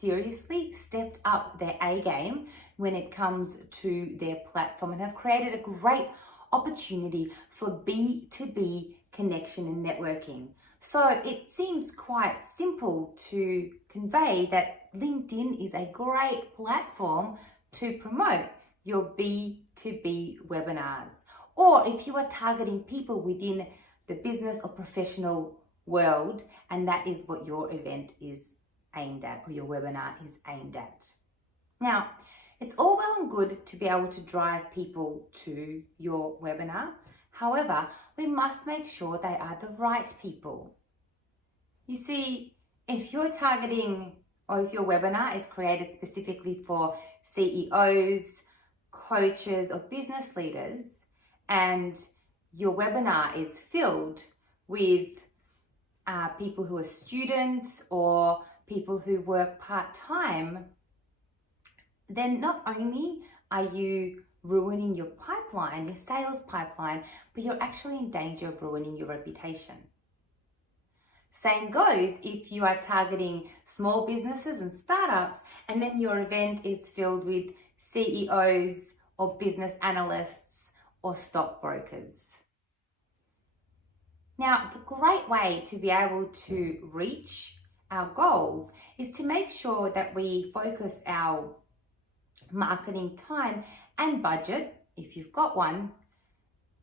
seriously stepped up their A game when it comes to their platform and have created a great opportunity for B2B connection and networking. So it seems quite simple to convey that LinkedIn is a great platform to promote your B2B webinars. Or if you are targeting people within the business or professional world, and that is what your event is aimed at, or your webinar is aimed at. Now, it's all well and good to be able to drive people to your webinar. However, we must make sure they are the right people. You see, if you're targeting, or if your webinar is created specifically for CEOs, coaches, or business leaders, and your webinar is filled with people who are students or people who work part-time, then not only are you ruining your pipeline, your sales pipeline, but you're actually in danger of ruining your reputation. Same goes if you are targeting small businesses and startups, and then your event is filled with CEOs or business analysts or stockbrokers. Now, the great way to be able to reach our goals is to make sure that we focus our marketing time and budget, if you've got one,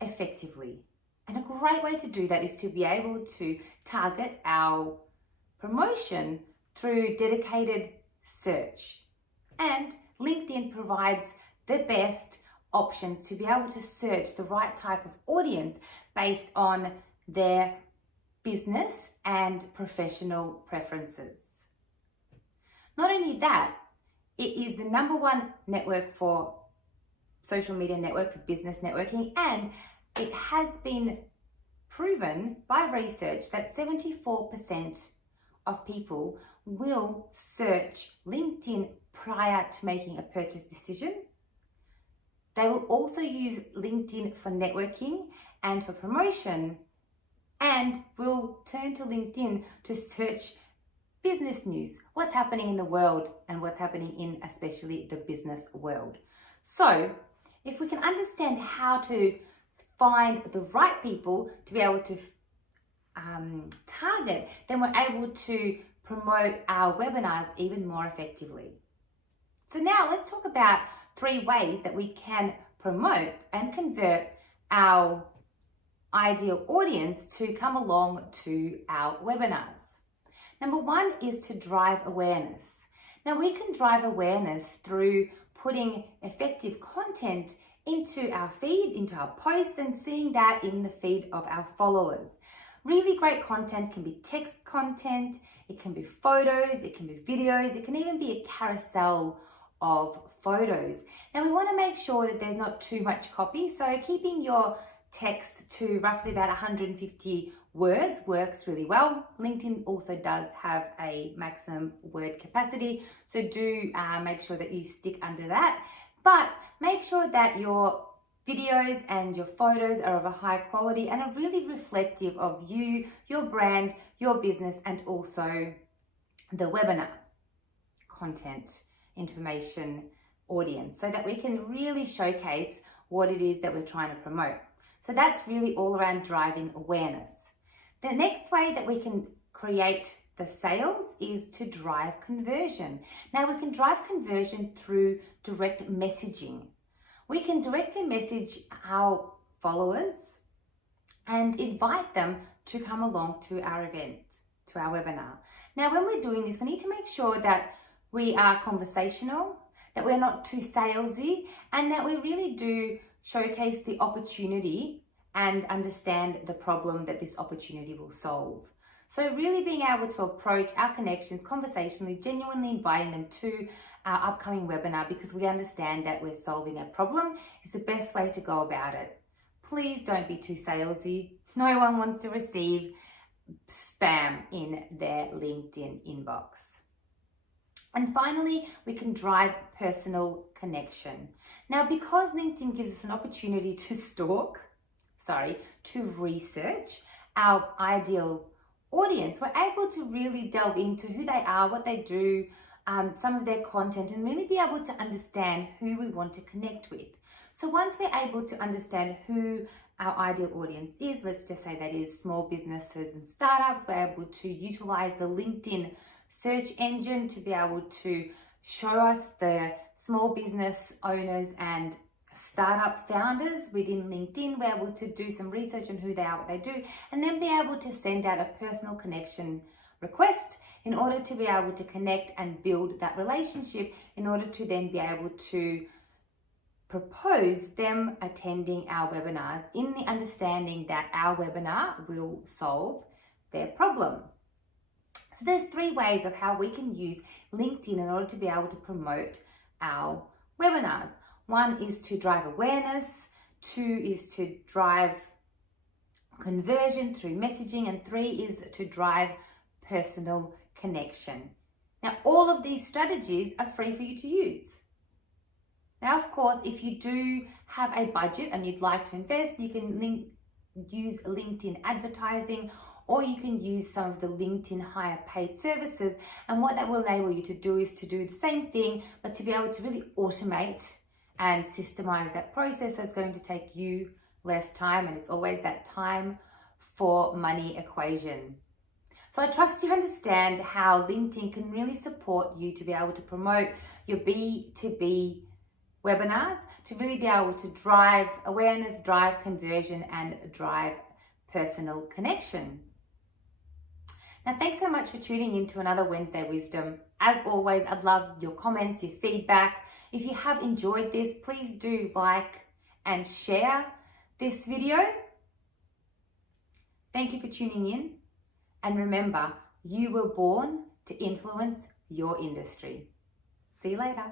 effectively. And a great way to do that is to be able to target our promotion through dedicated search. And LinkedIn provides the best options to be able to search the right type of audience based on their business and professional preferences. Not only that, it is the #1 network for social media network for business networking, and it has been proven by research that 74% of people will search LinkedIn prior to making a purchase decision. They will also use LinkedIn for networking and for promotion, and will turn to LinkedIn to search business news, what's happening in the world and what's happening in especially the business world. So if we can understand how to find the right people to be able to target, then we're able to promote our webinars even more effectively. So now let's talk about 3 ways that we can promote and convert our ideal audience to come along to our webinars. #1 is to drive awareness. Now, we can drive awareness through putting effective content into our feed, into our posts, and seeing that in the feed of our followers. Really great content can be text content, it can be photos, it can be videos, it can even be a carousel of photos. Now, we want to make sure that there's not too much copy, so keeping your text to roughly about 150 words works really well. LinkedIn also does have a maximum word capacity, so do make sure that you stick under that. But make sure that your videos and your photos are of a high quality and are really reflective of you, your brand, your business, and also the webinar content, information, audience, so that we can really showcase what it is that we're trying to promote. So that's really all around driving awareness. The next way that we can create the sales is to drive conversion. Now, we can drive conversion through direct messaging. We can directly message our followers and invite them to come along to our event, to our webinar. Now, when we're doing this, we need to make sure that we are conversational, that we're not too salesy, and that we really do showcase the opportunity and understand the problem that this opportunity will solve. So really being able to approach our connections conversationally, genuinely inviting them to our upcoming webinar because we understand that we're solving a problem is the best way to go about it. Please don't be too salesy. No one wants to receive spam in their LinkedIn inbox. And finally, we can drive personal connection. Now, because LinkedIn gives us an opportunity to research our ideal audience, we're able to really delve into who they are, what they do, some of their content and really be able to understand who we want to connect with. So once we're able to understand who our ideal audience is, let's just say that is small businesses and startups, we're able to utilize the LinkedIn search engine to be able to show us the small business owners and startup founders within LinkedIn. We're able to do some research on who they are, what they do, and then be able to send out a personal connection request in order to be able to connect and build that relationship, in order to then be able to propose them attending our webinars in the understanding that our webinar will solve their problem. So there's 3 ways of how we can use LinkedIn in order to be able to promote our webinars. 1 is to drive awareness, 2 is to drive conversion through messaging, and 3 is to drive personal connection. Now, all of these strategies are free for you to use. Now, of course, if you do have a budget and you'd like to invest, you can use LinkedIn advertising, or you can use some of the LinkedIn higher paid services. And what that will enable you to do is to do the same thing, but to be able to really automate and systemize that process. So it's going to take you less time, and it's always that time for money equation. So I trust you understand how LinkedIn can really support you to be able to promote your B2B webinars, to really be able to drive awareness, drive conversion, and drive personal connection. Now, thanks so much for tuning in to another Wednesday Wisdom. As always, I'd love your comments, your feedback. If you have enjoyed this, please do like and share this video. Thank you for tuning in. And remember, you were born to influence your industry. See you later.